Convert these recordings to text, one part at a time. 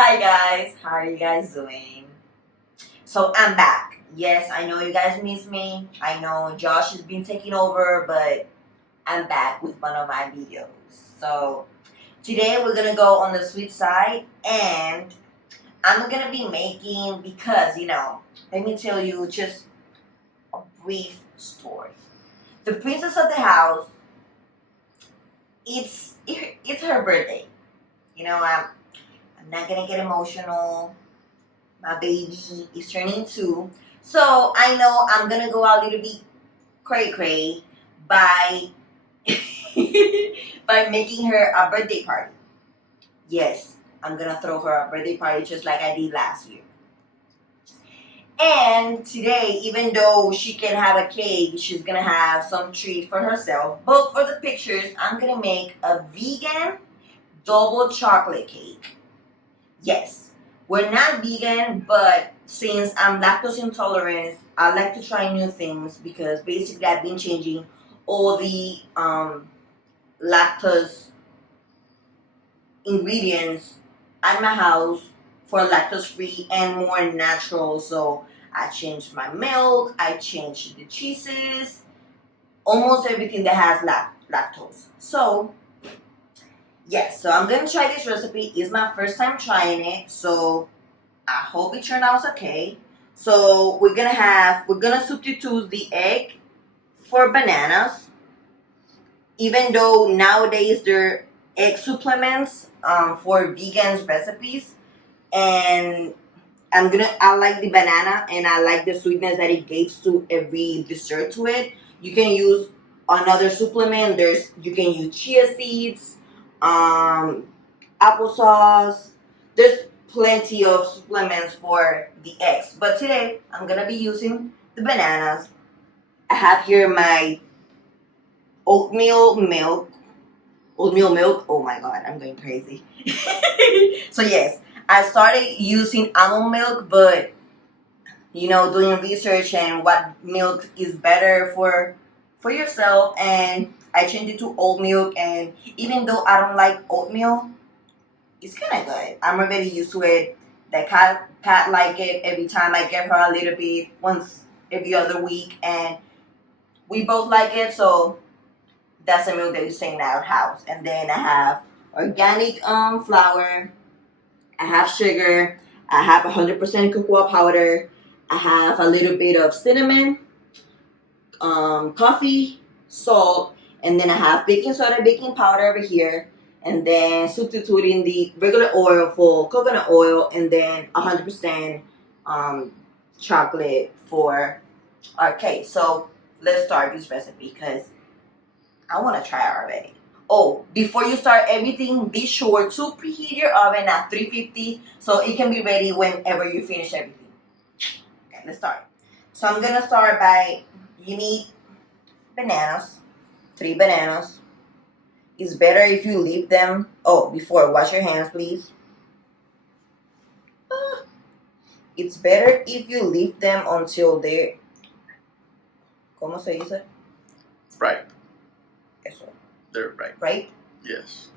Hi guys, how are you guys doing? So I'm back. Yes, I know you guys miss me. I know Josh has been taking over, but I'm back with one of my videos. So today we're gonna go on the sweet side and I'm gonna be making because let me tell you just a brief story. The princess of the house, it's her birthday. I'm not gonna get emotional. My baby is turning 2. So I know I'm gonna go a little bit cray cray by by making her a birthday party. Yes, I'm gonna throw her a birthday party just like I did last year. And today, even though she can have a cake, she's gonna have some treat for herself. But for the pictures, I'm gonna make a vegan double chocolate cake. Yes, we're not vegan, but since I'm lactose intolerant, I like to try new things because basically I've been changing all the lactose ingredients at my house for lactose free and more natural. So I changed my milk, I changed the cheeses, almost everything that has lactose. So yes, so I'm gonna try this recipe. It's my first time trying it, so I hope it turned out okay. So we're gonna substitute the egg for bananas. Even though nowadays there are egg supplements for vegans recipes, and I like the banana and I like the sweetness that it gives to every dessert to it. You can use another supplement. You can use chia seeds, applesauce. There's plenty of supplements for the eggs. But today I'm gonna be using the bananas. I have here my oatmeal milk. Oatmeal milk. Oh my god, I'm going crazy. So yes, I started using almond milk, but doing research and what milk is better for yourself, and I changed it to oat milk. And even though I don't like oatmeal, it's kind of good. I'm already used to it. The cat like it. Every time I give her a little bit, once every other week, and we both like it. So that's the milk that we stay in our house. And then I have organic flour. I have sugar. I have 100% cocoa powder. I have a little bit of cinnamon, coffee, salt, and then I have baking soda, baking powder over here, and then substituting the regular oil for coconut oil, and then 100% chocolate for our cake. So let's start this recipe because I want to try it already. Oh, before you start everything, be sure to preheat your oven at 350 so it can be ready whenever you finish everything. Okay, let's start. So I'm gonna start by, you need bananas, 3 bananas. It's better if you leave them. Oh, before, wash your hands, please. It's better if you leave them until they're, ¿cómo se dice? Ripe. Eso. They're ripe. Right? Yes.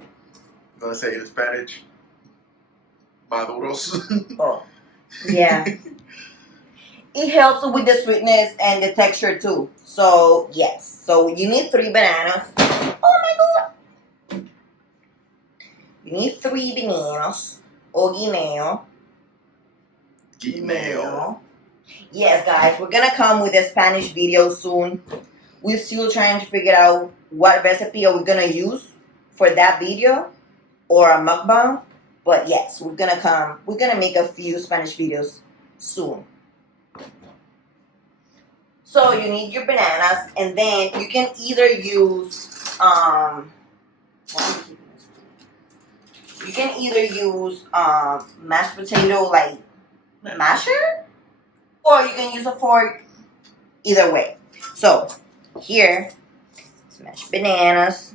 I'm gonna say in Spanish, maduros. Oh, yeah. It helps with the sweetness and the texture too. So yes. So you need 3 bananas. Oh my god. You need 3 bananas or guineo. Guineo. Yes, guys, we're gonna come with a Spanish video soon. We're still trying to figure out what recipe are we gonna use for that video or a mukbang. But yes, we're gonna make a few Spanish videos soon. So you need your bananas, and then you can either use mashed potato like masher, or you can use a fork. Either way. So here, mashed bananas.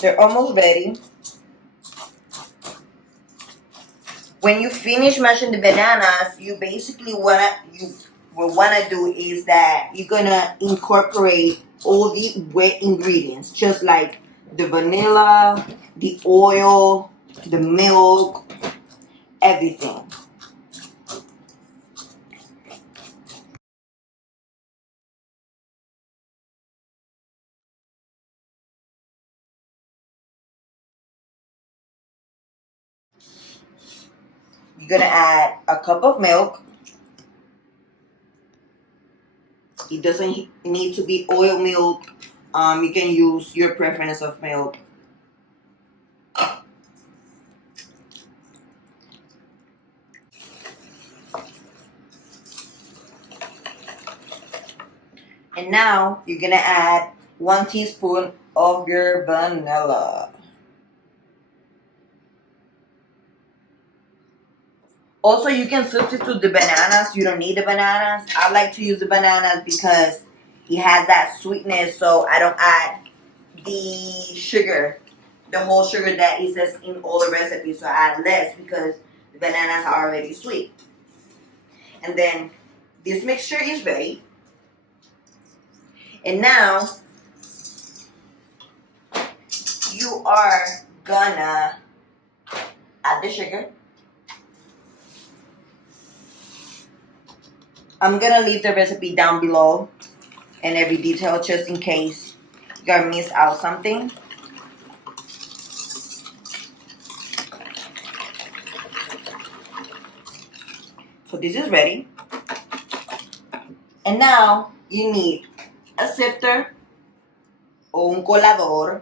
They're almost ready. when you finish mashing the bananas, you basically wanna do is that you're gonna incorporate all the wet ingredients, just like the vanilla, the oil, the milk, everything. You're gonna add a cup of milk. It doesn't need to be oil milk. You can use your preference of milk. And now you're gonna add 1 teaspoon of your vanilla. Also, you can substitute the bananas. You don't need the bananas. I like to use the bananas because it has that sweetness, so I don't add the sugar, the whole sugar that is in all the recipes. So I add less because the bananas are already sweet. And then this mixture is ready. And now you are gonna add the sugar. I'm gonna leave the recipe down below and every detail just in case you gotta miss out something. So this is ready. And now you need a sifter or un colador,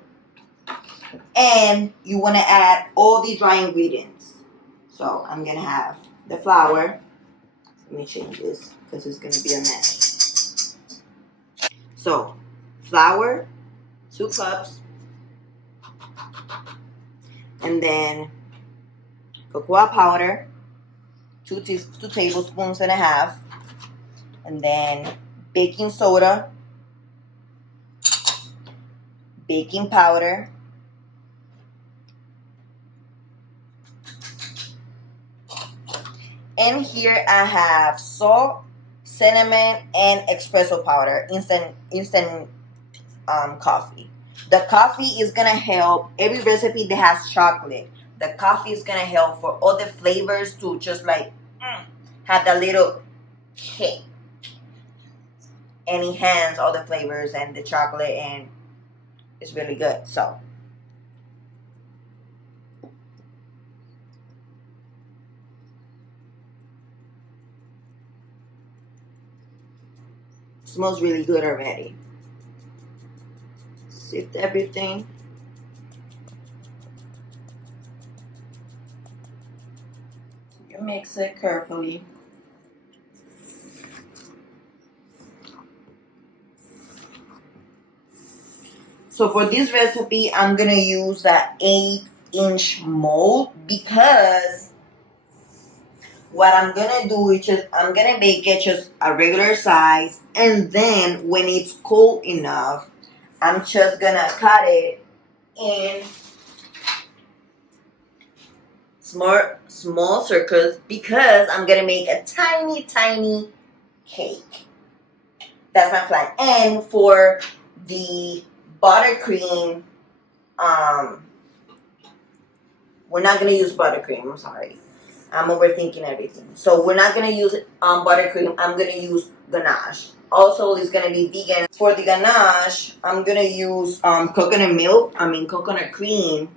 and you want to add all the dry ingredients. So I'm gonna have the flour. Let me change this because it's gonna be a mess. So flour, 2 cups, and then cocoa powder, 2 tablespoons and a half, and then baking soda, baking powder, and here I have salt, cinnamon, and espresso powder, instant coffee. The coffee is gonna help every recipe that has chocolate. The coffee is gonna help for all the flavors to just like have that little kick and enhance all the flavors and the chocolate, and it's really good. So smells really good already. Sift everything. You mix it carefully. So for this recipe, I'm gonna use that 8-inch mold because what I'm gonna do is just I'm gonna make it just a regular size, and then when it's cold enough, I'm just gonna cut it in small circles because I'm gonna make a tiny cake. That's my plan. And for the buttercream, we're not gonna use buttercream. I'm sorry, I'm overthinking everything. So we're not gonna use buttercream. I'm gonna use ganache. Also, it's gonna be vegan. For the ganache, I'm gonna use coconut milk. Coconut cream,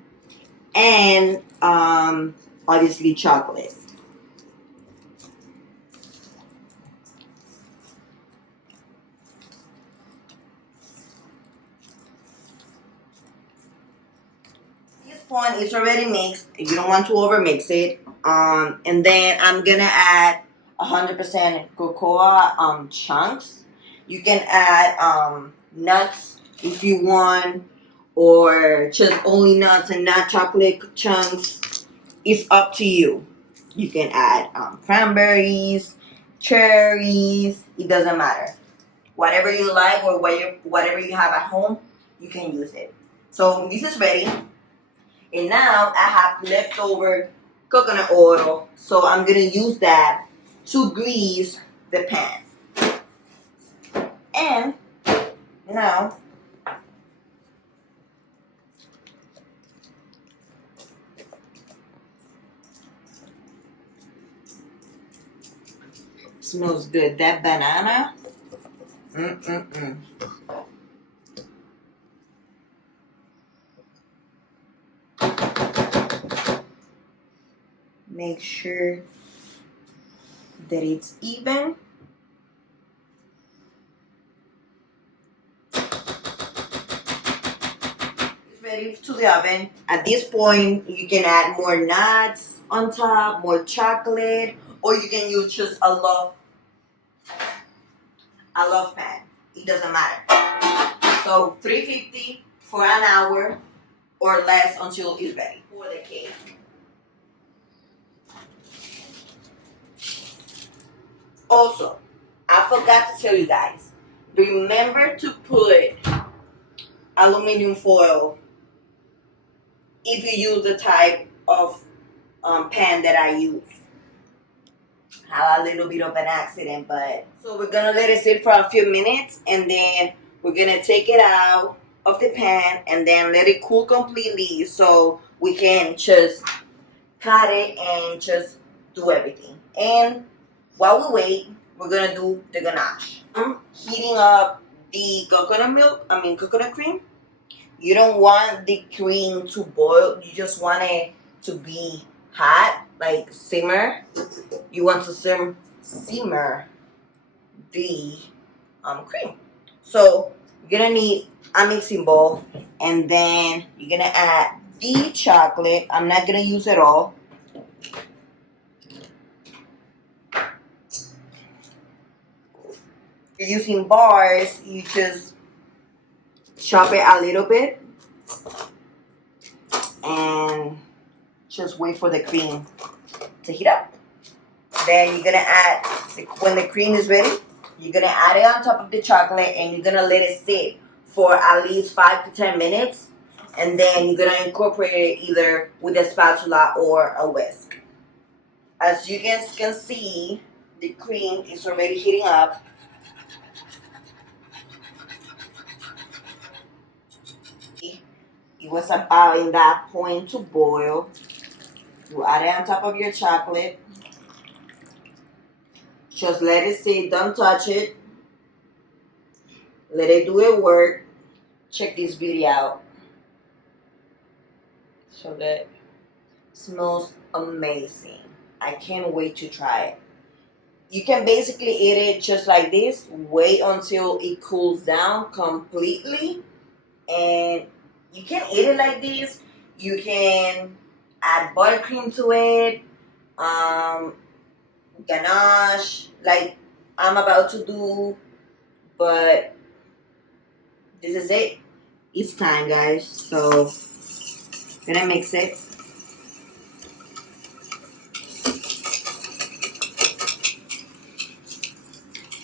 and obviously chocolate. This point is already mixed. You don't want to over mix it. And then I'm gonna add 100% cocoa chunks. You can add nuts if you want, or just only nuts and not chocolate chunks. It's up to you. You can add cranberries, cherries. It doesn't matter. Whatever you like or whatever you have at home, you can use it. So this is ready. And now I have leftover coconut oil. So I'm gonna use that to grease the pan. And now smells good. That banana. Mm-mm-mm. Make sure that it's even. It's ready to the oven. At this point, you can add more nuts on top, more chocolate, or you can use just a loaf pan. It doesn't matter. So 350 for an hour or less until it's ready for the cake. Also, I forgot to tell you guys, remember to put aluminum foil if you use the type of pan that I use. Had a little bit of an accident, but so we're gonna let it sit for a few minutes, and then we're gonna take it out of the pan and then let it cool completely so we can just cut it and just do everything. And while we wait, we're gonna do the ganache. I'm heating up the coconut cream. You don't want the cream to boil, you just want it to be hot, like simmer. You want to simmer the cream. So you're gonna need a mixing bowl, and then you're gonna add the chocolate. I'm not gonna use it all. If you're using bars, you just chop it a little bit and just wait for the cream to heat up. Then you're gonna add, when the cream is ready, you're gonna add it on top of the chocolate, and you're gonna let it sit for at least 5 to 10 minutes, and then you're gonna incorporate it either with a spatula or a whisk. As you guys can see, the cream is already heating up. It was about in that point to boil. You add it on top of your chocolate. Just let it sit, don't touch it. Let it do its work. Check this beauty out. So that smells amazing. I can't wait to try it. You can basically eat it just like this. Wait until it cools down completely, and you can eat it like this. You can add buttercream to it, ganache, like I'm about to do, but this is it. It's time, guys. So, gonna mix it.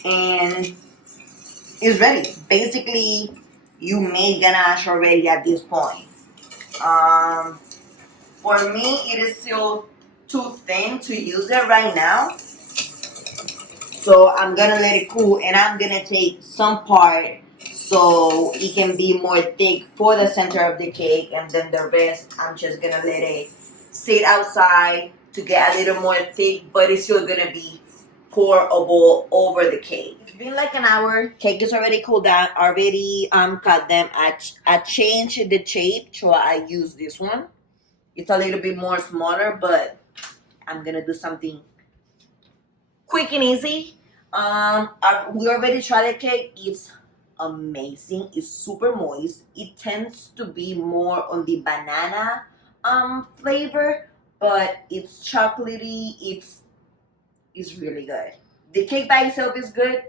And it's ready. Basically, you made ganache already at this point. For me, it is still too thin to use it right now. So I'm gonna let it cool, and I'm gonna take some part so it can be more thick for the center of the cake, and then the rest I'm just gonna let it sit outside to get a little more thick, but it's still gonna be pourable over the cake. It's been like an hour. Cake is already cooled down. Already cut them. I changed the shape, so I use this one. It's a little bit more smaller, but I'm gonna do something quick and easy. We already tried the cake. It's amazing. It's super moist. It tends to be more on the banana flavor, but it's chocolatey. It's really good. The cake by itself is good.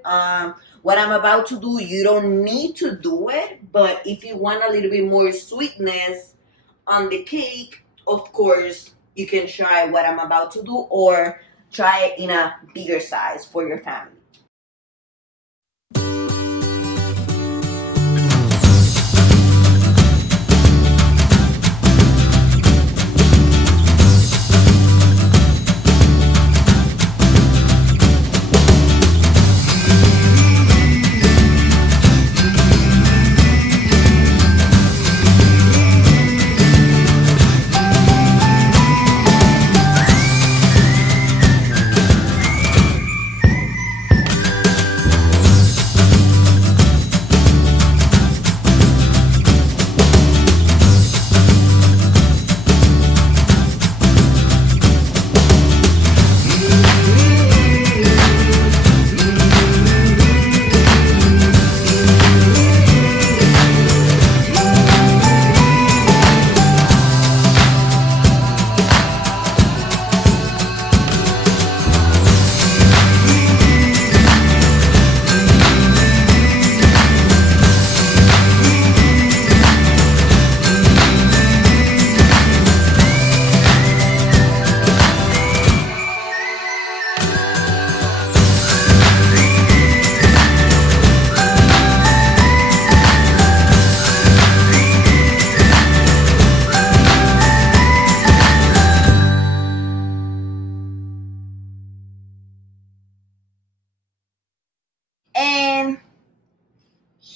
What I'm about to do, you don't need to do it, but if you want a little bit more sweetness on the cake, of course, you can try what I'm about to do, or try it in a bigger size for your family.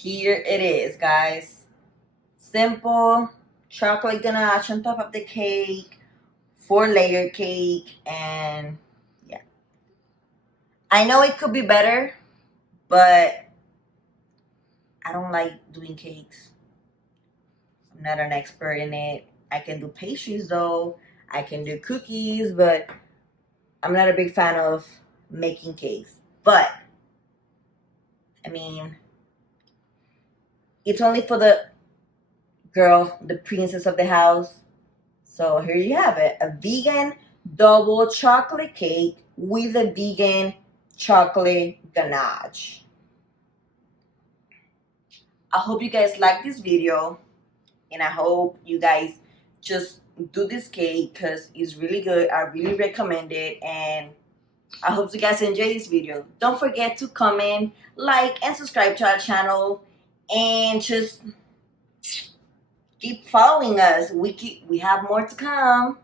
here it is, guys. Simple chocolate ganache on top of the cake, 4-layer cake, and yeah. I know it could be better, but I don't like doing cakes. I'm not an expert in it. I can do pastries though. I can do cookies, but I'm not a big fan of making cakes. But I mean, it's only for the girl, the princess of the house. So here you have it, a vegan double chocolate cake with a vegan chocolate ganache. I hope you guys like this video, and I hope you guys just do this cake because it's really good. I really recommend it, and I hope you guys enjoy this video. Don't forget to comment, like, and subscribe to our channel, and just keep following us. We have more to come.